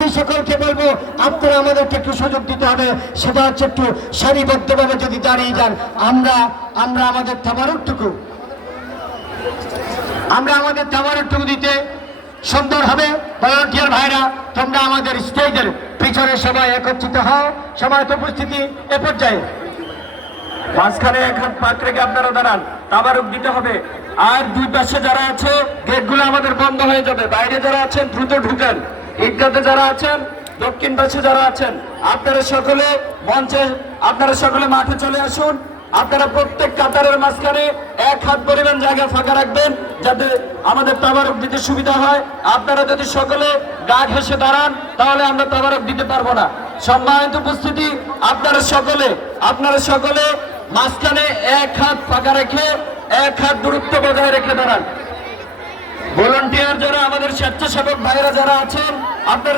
সকলকে বলবো আপনারা আমাদেরকে একটু সুযোগ দিতে হবে, সেটা হচ্ছে একটু সারিবদ্ধভাবে যদি দাঁড়িয়ে যান, আমরা আমাদের তাবারুকটুকু দিতে সুন্দর হবে। ভলান্টিয়ার ভাইরা, তোমরা আমাদের স্টেজের পিছনে সবাই একত্রিত হও। সবাইতে উপস্থিতি এ পর্যায়ে মাঝখানে এক হাত পাক রেখে আপনারা দাঁড়ান, তাবারুক দিতে হবে। আর দুই পাশে যারা আছে গেটগুলো আমাদের বন্ধ হয়ে যাবে, বাইরে যারা আছেন দ্রুত ঢুকেন। ঈদগাতে যারা আছেন, দক্ষিণ পাশে যারা আছেন, আপনারা সকলে মঞ্চে, আপনারা সকলে মাঠে চলে আসুন। আপনারা প্রত্যেক কাতারের মাঝখানে এক হাত পরিমাণ জায়গা ফাঁকা রাখবেন, যাতে আমাদের তাবারুক দিতে সুবিধা হয়। আপনারা যদি সকলে গা ঘেঁষে দাঁড়ান তাহলে আমরা তাবারুক দিতে পারবো না। সম্মানিত উপস্থিতি, আপনারা সকলে মাঝখানে এক হাত ফাঁকা রেখে এক হাত দূরত্ব বজায় রেখে দাঁড়ান। ভলান্টিয়ার যারা, আমাদের স্বেচ্ছাসেবক ভাইরা যারা আছেন, আপনারা